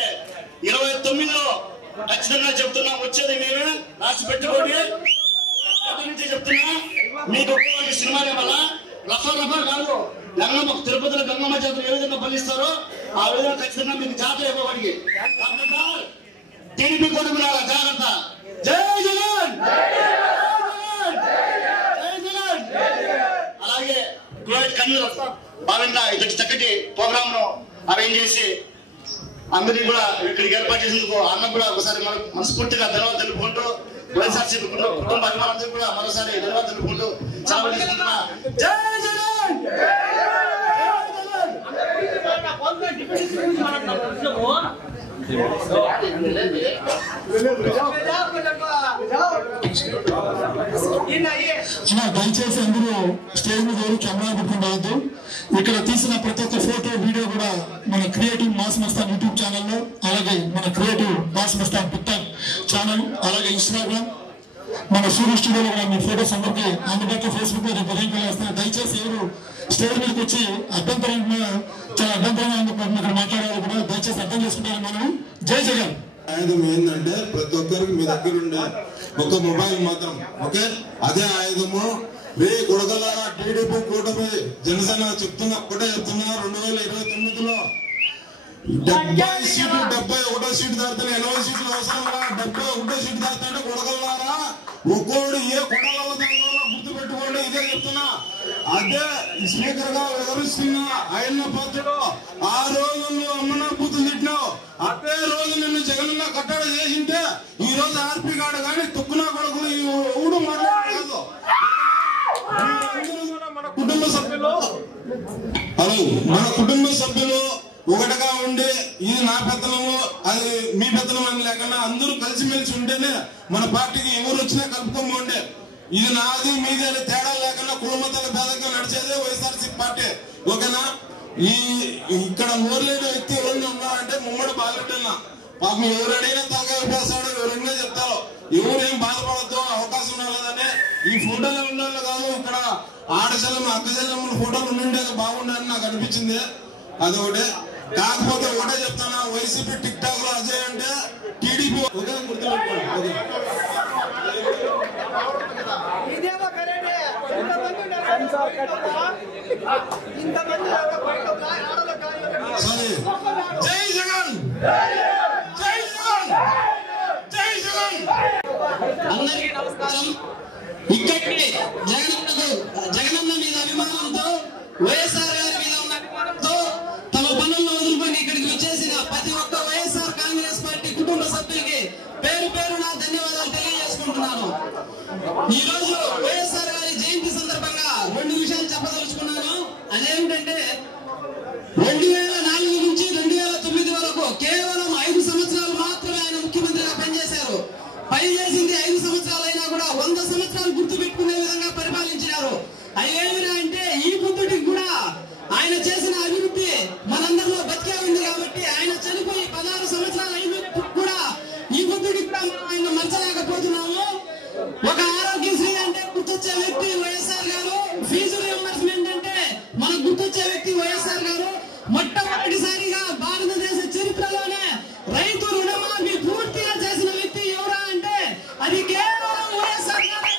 29లో ఖచ్చితంగా చెప్తున్నా వచ్చేది మేమే, రాసి పెట్టుకోండి. చెప్తున్నా మీకు సినిమానే వల్ల రఫా కాదు, గంగమ్మ తిరుపతిలో గంగమ్మ జాతర ఏ విధంగా ఫలిస్తారో ఆ విధంగా ఖచ్చితంగా మీకు జాతర ఇవ్వబడి టీడీపీ కూటమి జాగ్రత్త. జై జగన్, అలాగే కోవిడ్ కన్వీనర్ భాగంగా ఇటు చక్కటి ప్రోగ్రామ్ ను అరేంజ్ చేసి అందరినీ కూడా ఇక్కడికి ఏర్పాటు చేసేందుకు అన్నకు కూడా ఒకసారి మనం మనస్ఫూర్తిగా ధన్యవాదాలు తెలుపుకుంటూ, వైఎస్ఆర్సీపీ కుటుంబ అభిమానులందరూ కూడా మరోసారి ధన్యవాదాలు తెలుపుకుంటూ చాలా తీసుకుంటున్నా. జై జగన్. దయచేసి అందరూ స్టేజ్ మీద కెమెరా పెట్టుకుంటారు. ఇక్కడ తీసిన ప్రతి ఒక్క ఫోటో, వీడియో కూడా మన క్రియేటివ్ మాస్ మస్తాన్ యూట్యూబ్ ఛానల్లో, అలాగే మన creative mass Mastan TikTok channel, అలాగే ఇన్స్టాగ్రామ్, మన సూర్య స్టూడియోలో కూడా మీ ఫోటోస్ అందరికీ అందుబాటులో ఫేస్బుక్ లో రేపు ఉదయం వేస్తారు. దయచేసి ఎవరు స్టేజ్ మీదకి వచ్చి చాలా అభ్యంతరంగా అందుకుంటున్నారు, ఇక్కడ మాట్లాడాలి కూడా దయచేసి అర్థం చేసుకుంటారు. మనం జై జగన్. ఆయుధం ఏంటంటే ప్రతి ఒక్కరికి మీ దగ్గర ఉండే ఒక మొబైల్ మాత్రం, ఓకే? అదే ఆయుధము. కొడగలారా టీడీపీ కూటమి జనసేన చెప్తున్నా, ఒకటే చెప్తున్నా, 2029లో 70 సీట్లు, 71 సీటు దాటుతాయి, 80 సీట్లు అవసరం, 71 సీటు దాటుతుంటే కొడగలారా ఒక్కోడు ఏ కొడగల గుర్తు పెట్టుకోండి. ఇదే చెప్తున్నా. అదే స్పీకర్ గా వివరిస్తున్నా ఆయన పాత్రలో ఆ రోజు నువ్వు అమ్మన బూతులు తిట్టినావు, అదే రోజు నిన్ను జగనన్న కట్టడ చేసింటే ఈ రోజు ఆర్పీ కాడ కానీ తుక్కునా కొడుకులు ఊడు మాట్లాడలేదు. మన కుటుంబ సభ్యులు మన కుటుంబ సభ్యులు ఒకటిగా ఉండి ఇది నా పెత్తనము అది మీ పెత్తనం అని లేకుండా అందరూ కలిసిమెలిసి ఉంటేనే మన పార్టీకి ఎవరు వచ్చినా కలుపుకోమండే. ఇది నాది మీది అని తేడా లేకుండా కుటుంబతల భేదంగా నడిచేదే వైఎస్ఆర్సీపీ పార్టీ, ఓకేనా? ఇక్కడ ఓర్లేని వ్యక్తి ఎవరైనా ఉన్నారంటే ముమ్మడి బాలరెడ్డి. పాపం ఎవరు అడిగినా తలగా వేస్తాడు, ఎవరైనా చెప్తారు. ఎవరేం బాధపడద్దు, అవకాశం రాలేదని. ఈ ఫోటోలు ఉండాలి కాదు, ఇక్కడ ఆడశలం అక్కశల్లమ్మల ఫోటోలు ఉండే బాగుండని నాకు అనిపించింది. అదొకటే. కాకపోతే ఒకటే చెప్తాను, వైసీపీ టిక్ టాక్ లో అజయ్ అంటే టీడీపీ ఒకే గుర్తుపెట్టుకోండి. జై జగన్, జై జగన్, జై జగన్. అందరికీ నమస్కారం. ఇక్కడికి జగనన్న మీద అభిమానంతో, వైఎస్ఆర్ గారి మీద ఉన్న అభిమానంతో తమ పనులను వదులుకొని ఇక్కడికి వచ్చేసిన ప్రతి ఒక్క వైఎస్ఆర్ కాంగ్రెస్ పార్టీ కుటుంబ సభ్యులకి పేరు పేరున ధన్యవాదాలు తెలియజేసుకుంటున్నాను. ఈ రోజు వైఎస్ఆర్ గారి జయంతి సందర్భంగా 2 విషయాలు చెప్పదలుచుకున్నాను. అదేమిటంటే 2004 నుంచి 2009 వరకు కేవలం 5 సంవత్సరాలు మాత్రమే ఆయన ముఖ్యమంత్రిగా పనిచేశారు. పనిచేసింది 5 సంవత్సరాలైనా కూడా 100 సంవత్సరాలు గుర్తు పెట్టుకునే విధంగా పరిపాలించినారు. అయ్యేమిరా అంటే ఈ పొద్దుటికి కూడా ఆయన చేసిన అభివృద్ధి మనందరిలో బతికే ఉంది కాబట్టి ఆయన చనిపోయి 16 సంవత్సరాలు అయినప్పుడు కూడా ఈ పొద్దుటికి కూడా మనం ఆయన మర్చలేకపోతున్నాము. ఒక ఆరోగ్యశ్రీ అంటే గుర్తొచ్చే వ్యక్తి వైఎస్ఆర్ గారు, ఫీజు రియంబర్స్మెంట్ అంటే మనకు గుర్తొచ్చే వ్యక్తి వైఎస్ఆర్ గారు. మొట్టమొదటిసారిగా భారతదేశ చరిత్రలోనే రైతు రుణమాఫీ పూర్తిగా చేసిన వ్యక్తి ఎవరా అంటే అది కేవలం వైఎస్ఆర్ గారే.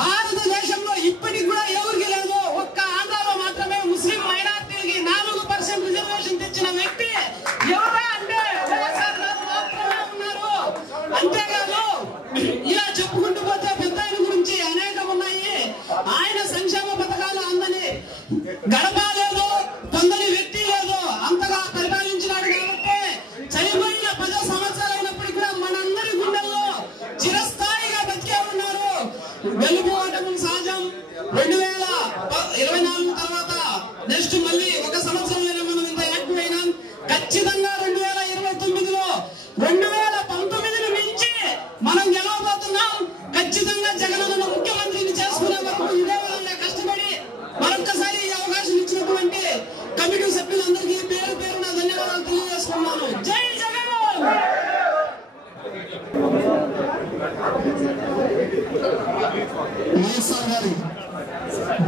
భారతదేశంలో ఇప్పటికి కూడా ఎవరికి లేదు, ఒక్క ఆంధ్రాలో మాత్రమే ముస్లిం మైనార్టీకి 4% రిజర్వేషన్ తెచ్చిన వ్యక్తి ఎవరా అంటే వైఎస్ఆర్ గారు మాత్రమే ఉన్నారు. అంతేకాదు ఇలా చెప్పుకుంటూ పోతే పెద్ద ఆయన గురించి అనేకం ఉన్నాయి. ఆయన సంక్షేమ పథకాలు అందని గడప లేదు, పొందని వ్యక్తి లేదు, అంతగా పరిపాలించినాడు. కాబట్టి చనిపోయిన 10 సంవత్సరాలు అయినప్పటికీ కూడా మనందరి గుండెల్లో చిరస్థాయిగా బతికే ఉన్నారు. వెలుగు ఓటములు సహజం. 2024 తర్వాత నెక్స్ట్ మళ్ళీ 1 సంవత్సరంలోనే మనం ఇంత యాక్టివ్ అయినాం. ఖచ్చితంగా 2029లో 2019ని మించి మనం గెలవబోతున్నాం. ఖచ్చితంగా జగనన్న ముఖ్యమంత్రిని చేసుకునే వరకు ఇదే విధంగా కష్టపడి మరొక్కసారి ఈ అవకాశం ఇచ్చినటువంటి కమిటీ సభ్యులందరికీ పేరు పేరున ధన్యవాదాలు తెలియజేసుకున్నాను. జై జగన్. వైఎస్ఆర్ గారి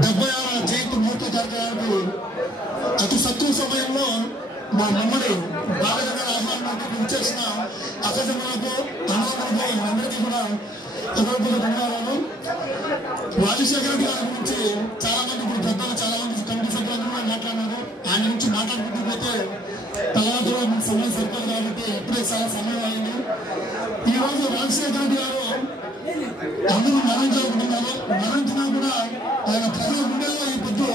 76వ జయంతి ముహూర్త కార్యక్రమానికి అతి తక్కువ సమయంలో మా మమ్మల్ని బాలగా ఆహ్వానం ఇచ్చేసిన అక్కజమ్మలకు అన్నదమ్ములకు అందరికీ కూడా హృదయపూర్వక ధన్యవాదాలు. రాజశేఖర రెడ్డి గారి గురించి చాలా మంది ఇప్పుడు పెద్దలు చాలా మంది కమిటీ సభ్యులందరూ కూడా మాట్లాడినారు. ఆయన గురించి మాట్లాడుకుంటూ పోతే తర్వాత మీకు సమయం సరిపోదు కాబట్టి ఎప్పుడే చాలా సమయం అయింది. ఈ రోజు రాజశేఖర రెడ్డి గారు అందరూ మరణించాలనుకున్నారు. మరణించినా కూడా ఆయన ప్రజల గుండెల్లో ఈ పొద్దు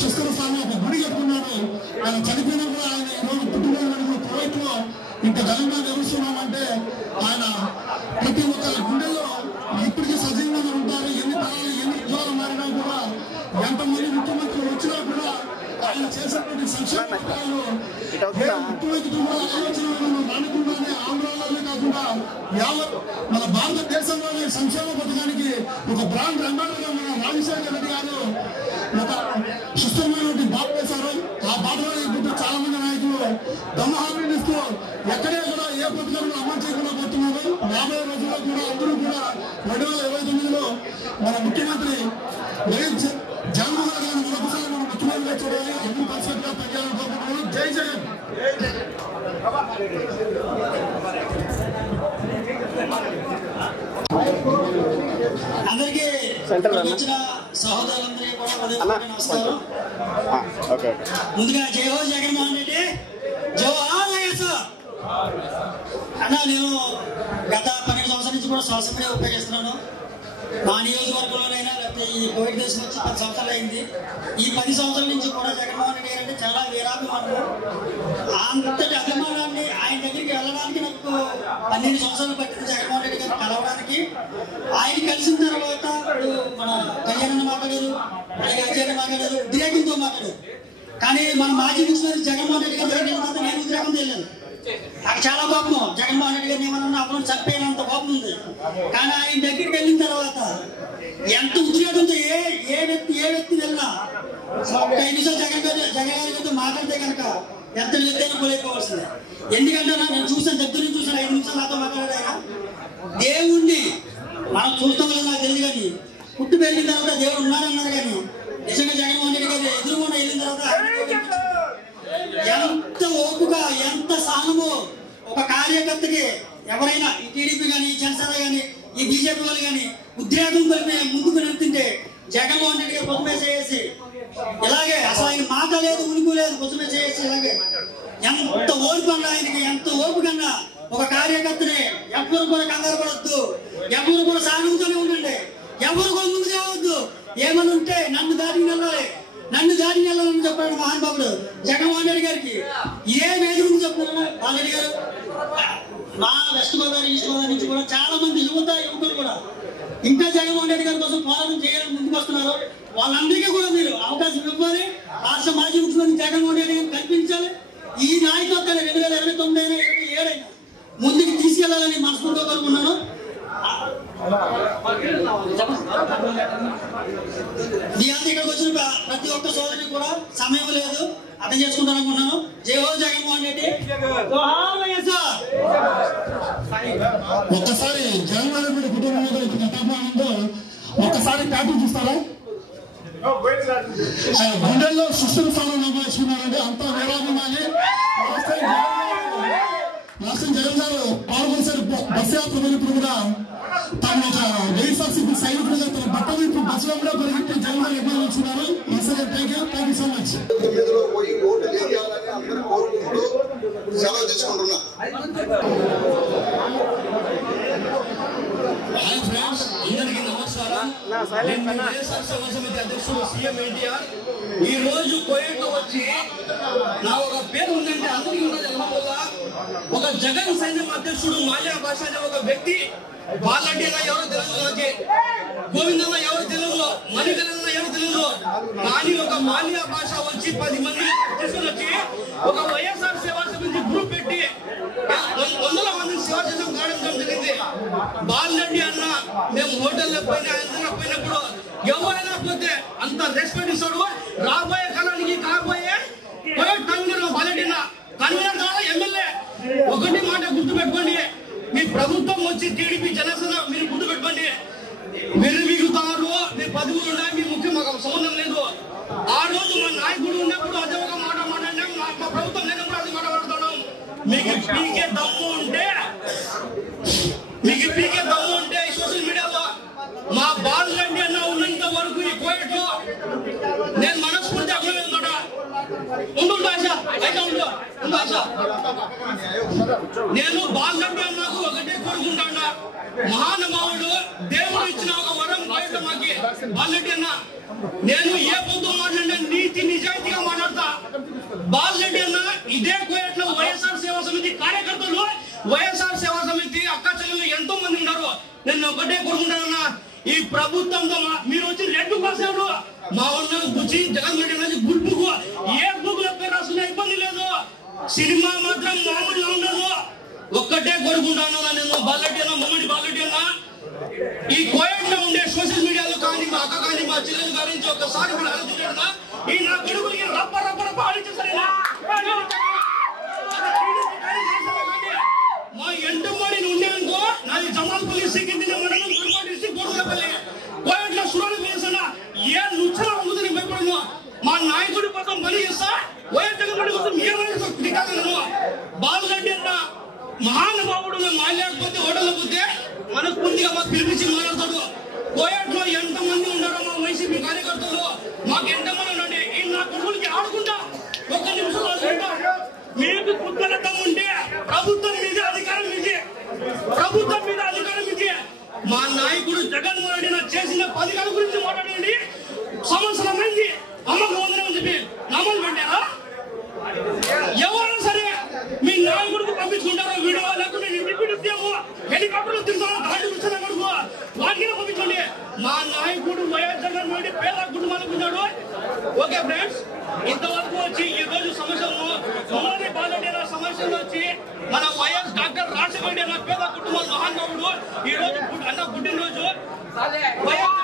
శస్త్ర స్థానం ఒక గుడి కట్టుకున్నాడు. ఆయన చనిపోయినా కూడా ఆయన ఈ రోజు పుట్టినరోజు కువైట్ లో ఇంత ఘనంగా నిర్వహిస్తున్నామంటే ఆయన ప్రతి ఒక్కరి గుండెల్లో ఇప్పటికీ సజీవంగా ఉంటారు. ఎన్ని తరాలు ఎన్ని ఉద్యోగాలు మారినా కూడా ఎంతమంది ముఖ్యమంత్రులు వచ్చినా కూడా ఆయన చేసినటువంటి సంక్షేమ పథకాలు ముఖ్యమంత్రులు కూడా ఆలోచనలను రానికుండానే ఆంధ్రాలోనే కాకుండా యావత్ మన భారతదేశంలోని సంక్షేమ పథకానికి ఒక బ్రాండ్ అంబాసిడర్ మన రాజశేఖర రెడ్డి గారు ఒక సుస్థిరమైనటువంటి బాట వేశారు. ఆ బాటలో ఇప్పుడు చాలా మంది నాయకులు దమహామీలు ఇస్తూ ఎక్కడే కూడా ఏ పథకాలను అమలు చేయకుండా పోతున్నారు. రాబోయే రోజుల్లో కూడా అందరూ కూడా 2029లో మన ముఖ్యమంత్రి జగన్మోహన్ రెడ్డి గారిని మరొకసారి మనం ముఖ్యమంత్రిగా చూడాలి. ఎన్ని పరిస్థితుల్లో తగ్గాలని కోరుకుంటున్నాను. జై జగన్. అందరికీ వచ్చిన సహోదరులందరికీ కూడా నమస్కారం. ముందుగా జై హో జగన్మోహన్ రెడ్డి, జవహర్ వైఎస్ఆర్. అన్నా నేను గత 12 సంవత్సరాల నుంచి కూడా సోషల్ మీడియా ఉపయోగిస్తున్నాను. మా నియోజకవర్గంలోనైనా లేకపోతే ఈ కోవిడ్ దేశం వచ్చి 10 సంవత్సరాలు అయింది. ఈ 10 సంవత్సరాల నుంచి కూడా జగన్మోహన్ రెడ్డి గారు అంటే చాలా వీరాభిమానము. అంతటి అభిమానాన్ని ఆయన దగ్గరికి వెళ్ళడానికి నాకు 12 సంవత్సరాలు పట్టింది. జగన్మోహన్ రెడ్డి గారిని కలవడానికి. ఆయన కలిసిన తర్వాత ఇప్పుడు మన కళ్యాణ్ మాట్లాడారు, అలాగే అజయ్ మాట్లాడారు, ఉద్రేకంతో మాట్లాడారు. కానీ మన మాజీ ముఖ్యమంత్రి జగన్మోహన్ రెడ్డి గారి దగ్గరికి వెళ్ళిన తర్వాత నేను ఉద్రేకంతో వెళ్ళాను. నాకు చాలా కోపం. జగన్మోహన్ రెడ్డి గారిని ఏమన్నా అప్పుడు చంపేనంత కోపం ఉంది. కానీ ఆయన దగ్గరికి వెళ్ళిన తర్వాత ఎంత ఉద్రేకంతో ఏ వ్యక్తి వెళ్ళినా ఒక్క 5 నిమిషాలు జగన్ గారితో మాట్లాడితే కనుక ఎంత వ్యక్తి పోలేకపోవాల్సిందే. ఎందుకంటే నేను చూసాను, దగ్గర చూసాను. 5 నిమిషాలు నాతో మాట్లాడారు ఆయన. దేవుణ్ణి మనం చూస్తాం లేదు నాకు తెలియదు, కానీ పుట్టి పెరిగిన తర్వాత దేవుడు ఉన్నాడన్నారు. కానీ నిజంగా జగన్మోహన్ రెడ్డి గారు ఎదురుకుండా వెళ్ళిన తర్వాత ఎంత ఓపుగా, ఎంత సహనము ఒక కార్యకర్తకి ఎవరైనా ఈ టీడీపీ కానీ, జనసేన కానీ, ఈ బీజేపీ వాళ్ళు కానీ ఉద్రేకం కలిపి ముందుకు వెళ్తుంటే జగన్మోహన్ రెడ్డి గారు కొత్తమే చేసి ఇలాగే అసలు ఆయన మాట లేదు, ఉనికి లేదు, కొత్తమే చేసి ఇలాగే ఎంత ఓర్పు అన్నా ఆయనకి, ఎంత ఓపు కన్నా ఒక కార్యకర్తని ఎవరు కూడా కంగారు పడద్దు, ఎవరు కూడా సహనంతోనే ఉండండి, ఎవరు కూడా ముందు చేయవద్దు. ఏమని ఉంటే నన్ను దాటికి వెళ్ళాలని చెప్పాడు మహానుభావుడు జగన్మోహన్ రెడ్డి గారికి. ఏ వేదిక నుంచి చెప్తున్నాను బాలరెడ్డి గారు. మా వెస్ట్ గోదావరి, ఈస్ట్ గోదావరి నుంచి కూడా చాలా మంది యువకులు కూడా ఇంకా జగన్మోహన్ రెడ్డి గారి కోసం పోరాటం చేయాలని ముందుకు వస్తున్నారు. వాళ్ళందరికీ కూడా మీరు అవకాశం ఇవ్వాలి. రాష్ట్ర మాజీ ముఖ్యమంత్రి జగన్మోహన్ రెడ్డి గారిని కల్పించాలి. ఈ నాయకత్వాన్ని 2029 అయినా 27 అయినా ముందుకు తీసుకెళ్లాలని మనస్ఫూర్తిగా కోరుకున్నాను. మీ అంతా ఇక్కడికి వచ్చిన ప్రతి ఒక్క సోదరునికి కూడా సమయం లేదు, అర్థం చేసుకుంటాను అనుకున్నాను. జై హో జగన్మోహన్ రెడ్డి, జవహర్ వైఎస్ఆర్. ఒక్కసారి జగన్మోహన్ రెడ్డి కుటుంబం మీద గతాపానంతో ఒక్కసారి ప్యాటర్న్ చూస్తారా? గుండెల్లో సుష్ఠుల స్థానం నమ్మేసుకున్నారండి. అంత వీరాభిమాని. రాష్ట్రం జగన్ గారు పాల్గొనసారి బస్ యాత్ర వెళ్ళినప్పుడు కూడా తను ఒక వైఎస్ఆర్సీపీ సైనికులుగా తన బట్టలు ఇప్పుడు బస్సులో కూడా పరిగెత్తి జగన్ గారు నిర్ణయించుకున్నారు. Thank you so much. పోయి ఓటు వేయాలని అందరూ కోరుకుంటూ సెలవు తీసుకుంటున్నా. హాయ్ ఫ్రెండ్స్, అందరికీ నమస్కారం. నేను వైఎస్ఆర్ సేవా సమితి అధ్యక్షుడు సీఎం ఎన్టీఆర్. ఈ రోజు కోయట్లో వచ్చి నా ఒక పేరు ఉందంటే అందరికీ ఉన్నది. ఒక జగన్ సైన్యం అధ్యక్షుడు మాల్యా భాష అనే ఒక వ్యక్తి, బాలరెడ్డి అన్న ఎవరో తెలియదు, గోవిందన్న ఎవరు తెలియదు, మణికరన్న ఎవరు తెలియదు. కానీ ఒక మాల్యా భాష వచ్చి 10 మంది తీసుకుని వచ్చి ఒక వైఎస్ఆర్ సేవా సమితి గ్రూప్ పెట్టి 100 మందిని సేవ చేసాం కావడం జరిగింది. బాలరెడ్డి అన్న మేము హోటల్లో పోయినా ఎంత పోయినప్పుడు ఎవరైనా పోతే అంత రెస్పెక్ట్ ఇస్తాడు. రాబోయే కాలానికి కాబోయే కన్వీనర్ బాలరెడ్డి అన్న, కన్వీనర్ ద్వారా ఎమ్మెల్యే. ఒకటి మాట గుర్తు పెట్టుకోండి, మీ ప్రభుత్వం వచ్చి టీడీపీ జనసేన మీరు గుర్తు పెట్టుకోండి. మీరు మిగుతారు, మీ పదవులు ఉన్నాయి, మీ ముఖ్యం మాకు సంబంధం లేదు. ఆ రోజు మా నాయకుడు ఉన్నప్పుడు అదే ఒక మాట మాట్లాడినాం, మా ప్రభుత్వం లేనప్పుడు అది మాట్లాడుతున్నాం. మీకు పీకే దమ్ము ఉంటే సోషల్ మీడియాలో మా బాలరెడ్డి అన్న ఉన్నంత వరకు ఈ కోయట్లో నేను మనస్ఫూర్తి అభినందన నేను బాలరెడ్డి అన్నకు ఒకటే కోరుకుంటాను. మహానుభావుడు దేవుడు ఇచ్చిన ఒక వరం కోయట మాకి బాలరెడ్డి అన్న. నేను ఏ పొద్దు మాట్లాడినా నీతి నిజాయితీగా మాట్లాడతా. బాలరెడ్డి అన్న ఇదే కోయట్లో వైఎస్ఆర్ సేవా సమితి కార్యకర్తలు, వైఎస్ఆర్ సేవా సమితి అక్క చెల్లెలు ఎంతో మంది ఉన్నారు. నేను ఒకటే కోరుకుంటానన్నా, ఈ ప్రభుత్వంతో మీరు వచ్చి 2 పర్సెంట్ మా వాళ్ళకు గుచ్చి జగన్ రెడ్డి అనేది గుడ్డుకు ఏ బుక్లో పేరు రాసుకునే ఇబ్బంది లేదు. సినిమా మాత్రం మామూలుగా ఉండదు. ఒక్కటే కోరుకుంటాను నేను, బాలరెడ్డి అన్న, మొమ్మడి బాలరెడ్డి అన్న, ఈ కోయట్లో ఉండే సోషల్ మీడియాలో కానీ మా అక్క కానీ మా చెల్లెలు గురించి ఒక్కసారి కూడా ఆలోచించారు. ఈ నా కొడుకులకి రప్ప ఆలోచించారు. మా ఎంటమ్మడి ఉండేందుకు నాది జమాల్పల్లి సిక్కింది మండలం కోరుకోపల్లి కోయట్లో సురాలు వేసిన ఏ నుచ్చలో ఉంటుంది భయపడను. మా నాయకుడి కోసం పని చేస్తా, వైఎస్ జగన్ కోసం ఏమైనా పోతే హోటల్లో పోతే మనస్ఫూర్తిగా మాకు పిలిపించి మాట్లాడతాడు. కోయాట్లో ఎంతమంది ఉన్నారో మా వైసీపీ కార్యకర్తలు మాకు ఎంతమంది ఉండండి ఈ నా కొడుకులకి ఆడుకుంటా ఒక్క నిమిషం ఆడుకుంటా. మీకు కుక్కలతం ఉంటే ప్రభుత్వం మీద అధికారం ఇది, ప్రభుత్వం మీద అధికారం ఇది. మా నాయకుడు జగన్మోహన్ రెడ్డి చేసిన పథకాల గురించి మాట్లాడండి. సంవత్సరం మంది అమ్మకు వందనం చెప్పి నామాలు పెట్టారా? ఎవరైనా సరే మీ నాయకుడికి పంపించుకుంటారో వీడియో లేకుంటే హెలికాప్టర్లు తింటారో దాడి కూర్చున్న కొడుకు వాటిని పంపించండి. మా నాయకుడు వైఎస్ జగన్మోహన్ రెడ్డి పేద కుటుంబాలకు ఉన్నాడు. ఓకే ఫ్రెండ్స్, ఇంతవరకు వచ్చి ఈ రోజు సమస్యలు మమ్మల్ని బాధపడిన సమస్యలు వచ్చి మన వైఎస్ డాక్టర్ రాజశేఖర రెడ్డి పేద కుటుంబం మహానుభావుడు ఈ రోజు అన్న పుట్టినరోజు వైఎస్